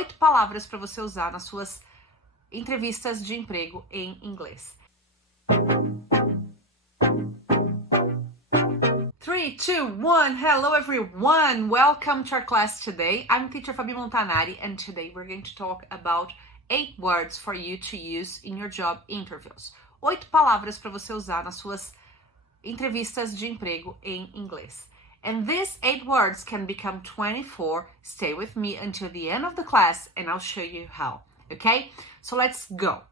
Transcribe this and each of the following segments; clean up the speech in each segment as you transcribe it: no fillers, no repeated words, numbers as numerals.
8 palavras para você usar nas suas entrevistas de emprego em inglês. 3, 2, 1. Hello everyone. Welcome to our class today. I'm teacher Fabi Montanari, and today we're going to talk about 8 words for you to use in your job interviews. 8 palavras para você usar nas suas entrevistas de emprego em inglês. And these 8 words can become 24. Stay with me until the end of the class and I'll show you how. Okay? So let's go.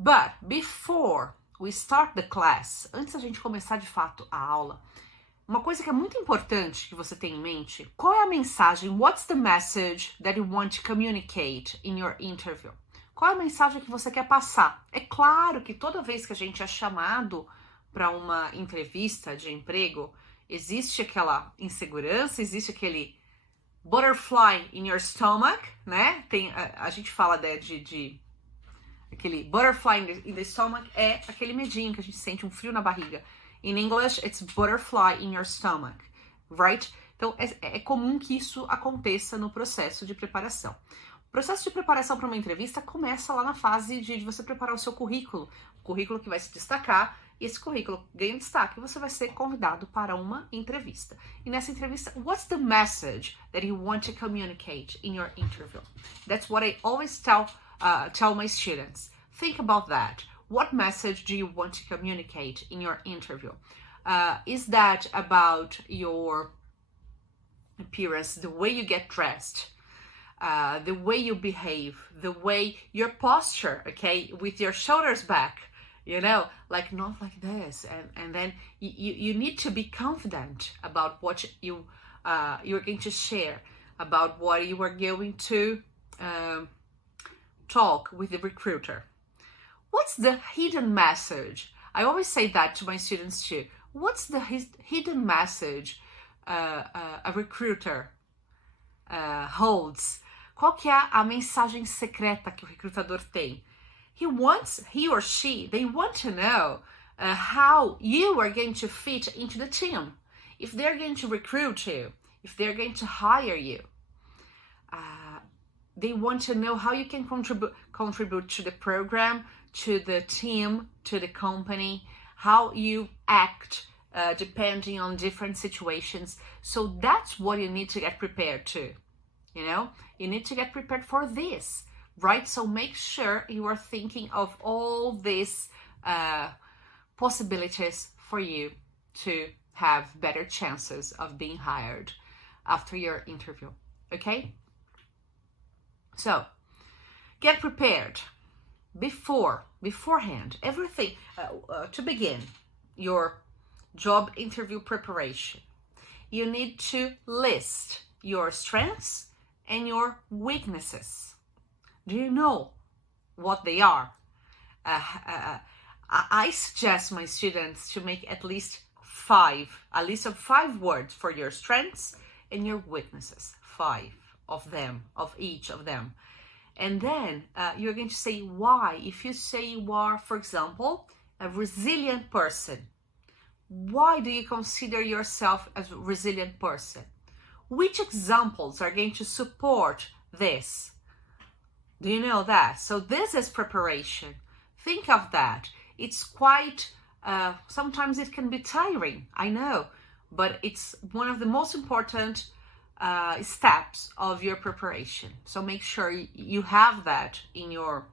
But before we start the class, antes da gente começar de fato a aula, uma coisa que é muito importante que você tenha em mente, qual é a mensagem? What's the message that you want to communicate in your interview? Qual é a mensagem que você quer passar? É claro que toda vez que a gente é chamado para uma entrevista de emprego, existe aquela insegurança, existe aquele butterfly in your stomach, né? A gente fala de aquele butterfly in the stomach, é aquele medinho que a gente sente um frio na barriga. In English, it's butterfly in your stomach, right? Então, é comum que isso aconteça no processo de preparação. O processo de preparação para uma entrevista começa lá na fase de você preparar o seu currículo. O currículo que vai se destacar, e esse currículo ganha destaque, você vai ser convidado para uma entrevista. E nessa entrevista, what's the message that you want to communicate in your interview? That's what I always tell my students. Think about that. What message do you want to communicate in your interview? Is that about your appearance, the way you get dressed, the way you behave, the way your posture, okay, with your shoulders back, you know, like not like this, and then you need to be confident about what you're going to share, about what you are going to talk with the recruiter. What's the hidden message? I always say that to my students too. What's the hidden message a recruiter holds? Qual que é a mensagem secreta que o recrutador tem? He or she, they want to know how you are going to fit into the team. If they're going to recruit you, if they're going to hire you. They want to know how you can contribute to the program, to the team, to the company, how you act depending on different situations. So that's what you need to get prepared to. You know, you need to get prepared for this, right? So make sure you are thinking of all these possibilities for you to have better chances of being hired after your interview, okay? So, get prepared beforehand, everything, to begin your job interview preparation. You need to list your strengths and your weaknesses. Do you know what they are? I suggest my students to make at least a list of 5 words for your strengths and your weaknesses. 5 of them, of each of them. And then you're going to say why. If you say you are, for example, a resilient person, why do you consider yourself as a resilient person? Which examples are going to support this? Do you know that? So this is preparation. Think of that. It's quite, sometimes it can be tiring, I know, but it's one of the most important steps of your preparation. So make sure you have that in your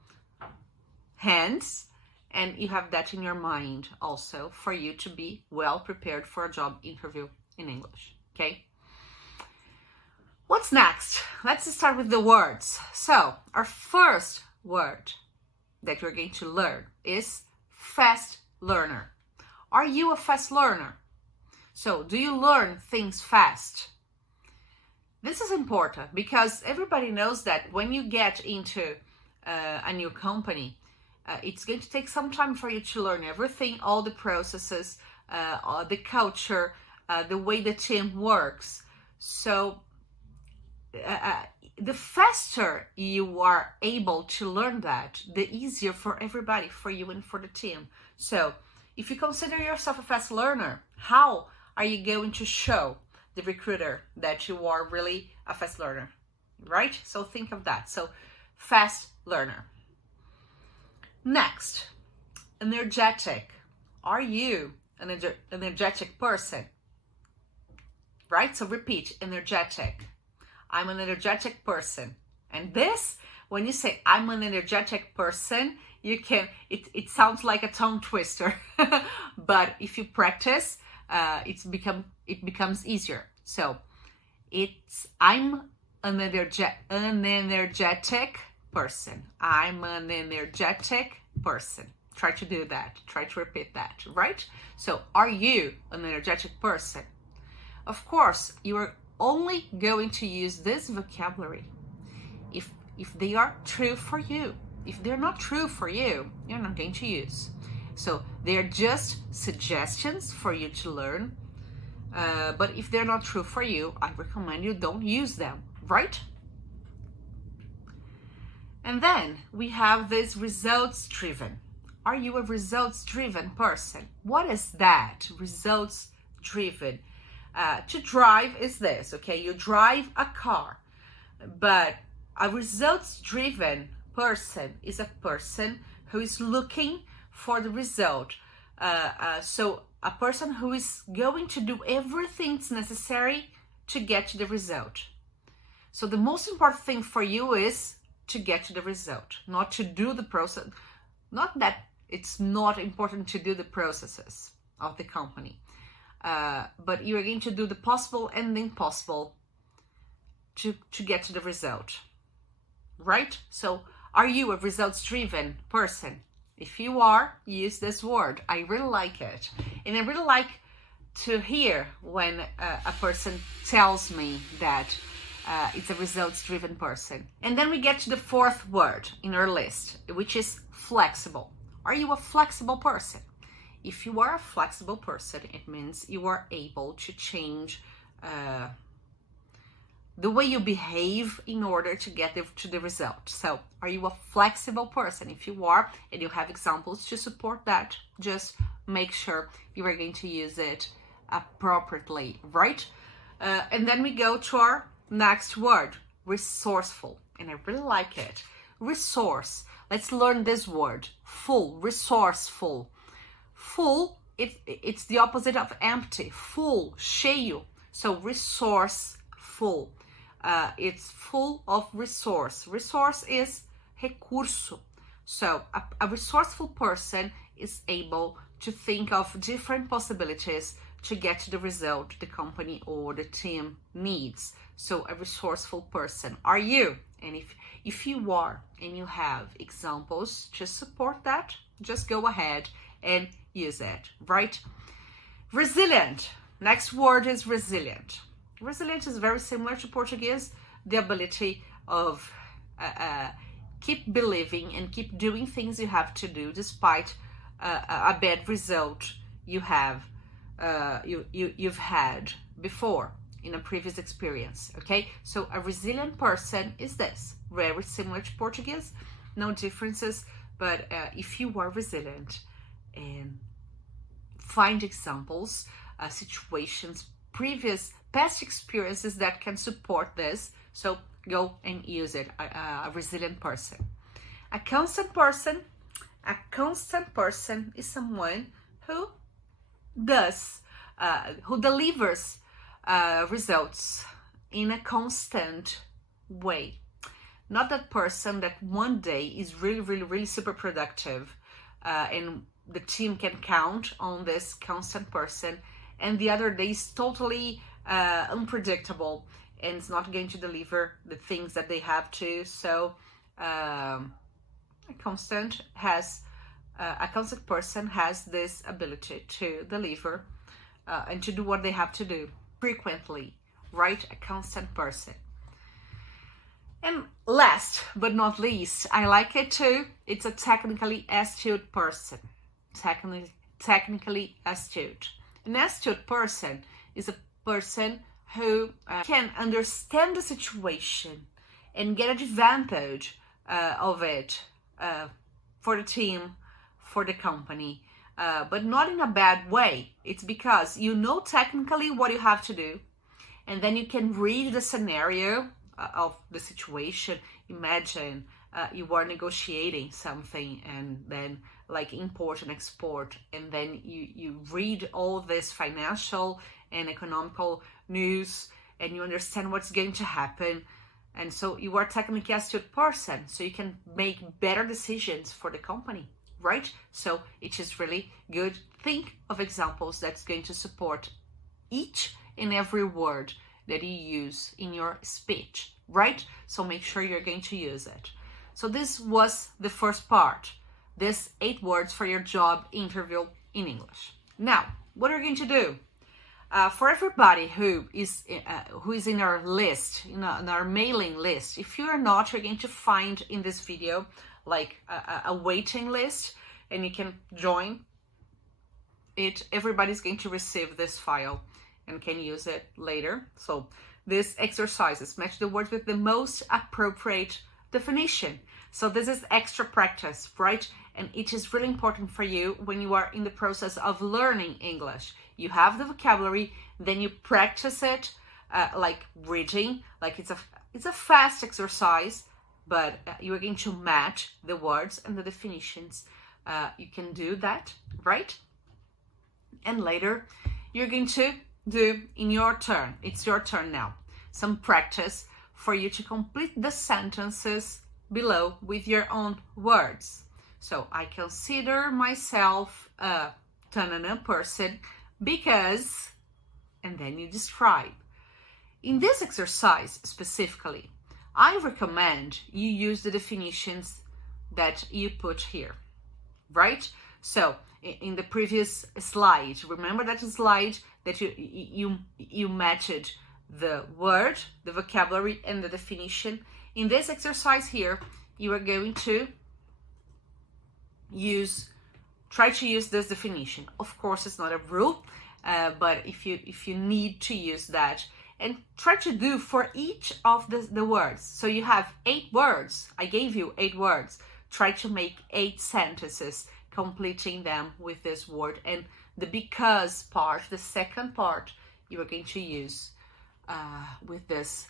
hands and you have that in your mind also for you to be well prepared for a job interview in English, okay? What's next? Let's start with the words. So our first word that you're going to learn is fast learner. Are you a fast learner? So do you learn things fast? This is important because everybody knows that when you get into a new company, it's going to take some time for you to learn everything, all the processes, the culture, the way the team works. So the faster you are able to learn that, the easier for everybody, for you and for the team. So if you consider yourself a fast learner, how are you going to show the recruiter that you are really a fast learner, right? So think of that. So fast learner. Next, energetic. Are you an energetic person? Right? So repeat, energetic. I'm an energetic person. And this, when you say I'm an energetic person, you can, it sounds like a tongue twister, but if you practice, it becomes easier. So I'm an energetic person. I'm an energetic person. Try to do that. Try to repeat that, right? So are you an energetic person? Of course, you are only going to use this vocabulary if they are true for you. If they're not true for you, you're not going to use. So they're just suggestions for you to learn. But if they're not true for you, I recommend you don't use them, right? And then we have this results driven. Are you a results driven person? What is that? Results driven. To drive is this, okay? You drive a car, but a results driven person is a person who is looking for the result. So a person who is going to do everything that's necessary to get to the result. So the most important thing for you is to get to the result, not to do the process. Not that it's not important to do the processes of the company, but you're going to do the possible and the impossible to get to the result, right? So are you a results-driven person? If you are, use this word. I really like it. And I really like to hear when a person tells me that it's a results-driven person. And then we get to the fourth word in our list, which is flexible. Are you a flexible person? If you are a flexible person, it means you are able to change the way you behave in order to get to the result. So are you a flexible person? If you are, and you have examples to support that, just make sure you are going to use it appropriately, right? And then we go to our next word, resourceful. And I really like it. Resource. Let's learn this word. Full, resourceful. Full, it's the opposite of empty. Full, cheio. So resourceful. It's full of resource. Resource is recurso. So a resourceful person is able to think of different possibilities to get to the result the company or the team needs. So a resourceful person. Are you? And if you are and you have examples to support that, just go ahead and use it, right? Resilient. Next word is resilient. Resilient is very similar to Portuguese, the ability of keep believing and keep doing things you have to do despite a bad result you've had before in a previous experience, okay? So a resilient person is this, very similar to Portuguese, no differences, but if you are resilient and find examples, situations, past experiences that can support this, so go and use it. A resilient person. A constant person is someone who delivers results in a constant way. Not that person that one day is really super productive and the team can count on this constant person, and the other day is totally unpredictable and it's not going to deliver the things that they have to. So a constant person has this ability to deliver and to do what they have to do frequently, right? A constant person. And last but not least, I like it too, it's a technically astute person. Technically astute. An astute person is a person who can understand the situation and get advantage of it for the team, for the company, but not in a bad way. It's because you know technically what you have to do, and then you can read the scenario of the situation. Imagine you are negotiating something, and then like import and export, and then you read all this financial and economical news, and you understand what's going to happen. And so you are technically a astute person, so you can make better decisions for the company, right? So it is really good. Think of examples that's going to support each and every word that you use in your speech, right? So make sure you're going to use it. So this was the first part, this 8 words for your job interview in English. Now, what are you going to do? For everybody who is in our list, in our mailing list, if you are not, you're going to find in this video like a waiting list, and you can join it. Everybody's going to receive this file and can use it later. So these exercises match the words with the most appropriate definition. So this is extra practice, right? And it is really important for you when you are in the process of learning English. You have the vocabulary, then you practice it like reading, like it's a fast exercise, but you are going to match the words and the definitions. You can do that, right? And later you're going to do in your turn, it's your turn now, some practice for you to complete the sentences below with your own words. So I consider myself a person because, and then you describe. In this exercise specifically, I recommend you use the definitions that you put here, right? So in the previous slide, remember that slide that you matched the word, the vocabulary, and the definition. In this exercise here, you are going to try to use this definition. Of course, it's not a rule, but if you need to use that, and try to do for each of the words. So you have 8 words. I gave you 8 words. Try to make 8 sentences, completing them with this word. And the because part, the second part, you are going to use with this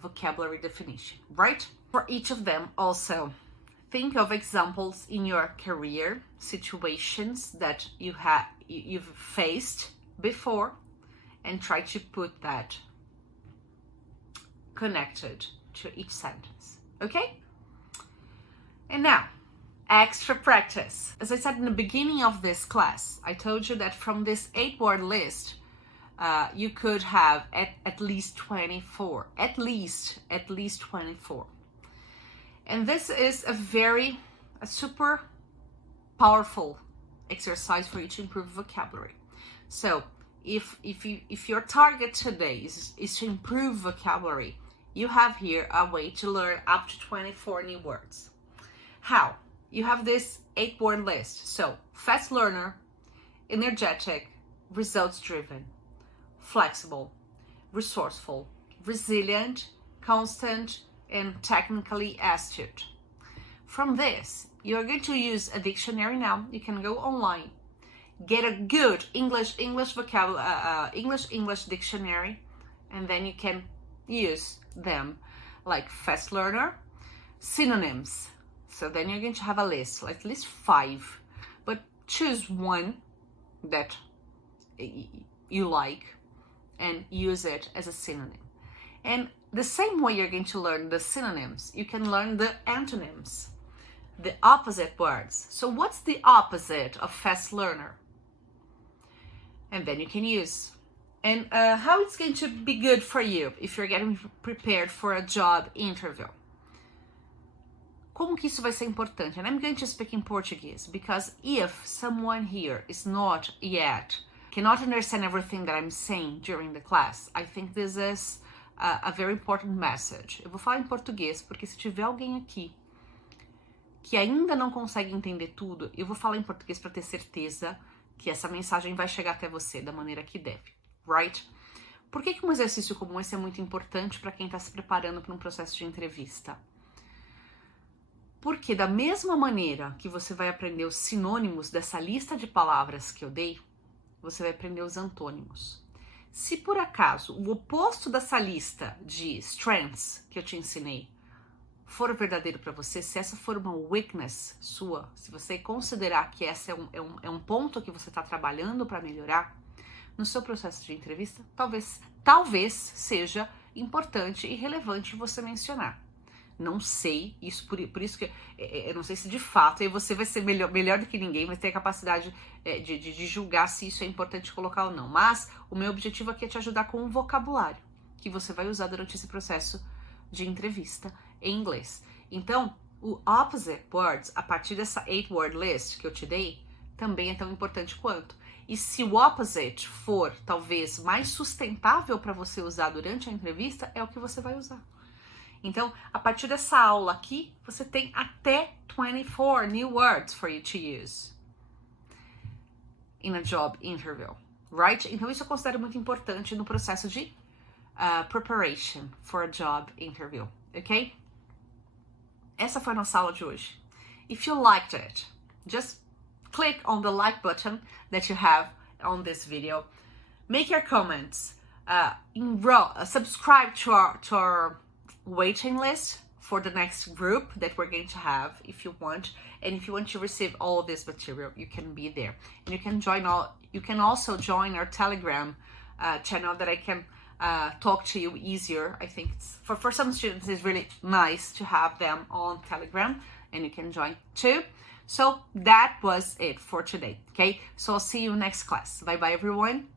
vocabulary definition, right? For each of them also, think of examples in your career, situations that you've faced before, and try to put that connected to each sentence, okay? And now, extra practice. As I said in the beginning of this class, I told you that from this 8-word list, you could have at least 24, at least 24. And this is a super powerful exercise for you to improve vocabulary. So if your target today is to improve vocabulary, you have here a way to learn up to 24 new words. How? You have this 8-word list. So fast learner, energetic, results driven, flexible, resourceful, resilient, constant, and technically astute. From this, you're going to use a dictionary now. You can go online, get a good English vocabulary, English dictionary, and then you can use them like fast learner, synonyms. So then you're going to have a list, like at least 5, but choose one that you like and use it as a synonym. And the same way you're going to learn the synonyms, you can learn the antonyms, the opposite words. So what's the opposite of fast learner? And then you can use. And how it's going to be good for you if you're getting prepared for a job interview. Como que isso vai ser importante? And I'm going to speak in Portuguese because if someone here is not yet, cannot understand everything that I'm saying during the class, I think this is a very important message. Eu vou falar em português porque se tiver alguém aqui que ainda não consegue entender tudo, eu vou falar em português para ter certeza que essa mensagem vai chegar até você da maneira que deve, right? Por que um exercício como esse é muito importante para quem está se preparando para um processo de entrevista? Porque da mesma maneira que você vai aprender os sinônimos dessa lista de palavras que eu dei, você vai aprender os antônimos. Se por acaso o oposto dessa lista de strengths que eu te ensinei for verdadeiro para você, se essa for uma weakness sua, se você considerar que essa é um ponto que você está trabalhando para melhorar, no seu processo de entrevista, talvez seja importante e relevante você mencionar. Não sei, isso por isso que eu não sei se de fato aí você vai ser melhor do que ninguém, vai ter a capacidade de julgar se isso é importante colocar ou não. Mas o meu objetivo aqui é te ajudar com um vocabulário que você vai usar durante esse processo de entrevista em inglês. Então, o opposite words, a partir dessa 8-word list que eu te dei, também é tão importante quanto. E se o opposite for talvez mais sustentável para você usar durante a entrevista, é o que você vai usar. Então, a partir dessa aula aqui, você tem até 24 new words for you to use in a job interview, right? Então, isso eu considero muito importante no processo de preparation for a job interview, ok? Essa foi a nossa aula de hoje. If you liked it, just click on the like button that you have on this video. Make your comments. Subscribe to our waiting list for the next group that we're going to have if you want. And if you want to receive all of this material, you can be there. And you can also join our Telegram channel that I can talk to you easier. I think for some students it's really nice to have them on Telegram, and you can join too. So that was it for today, okay? So I'll see you next class. Bye bye everyone.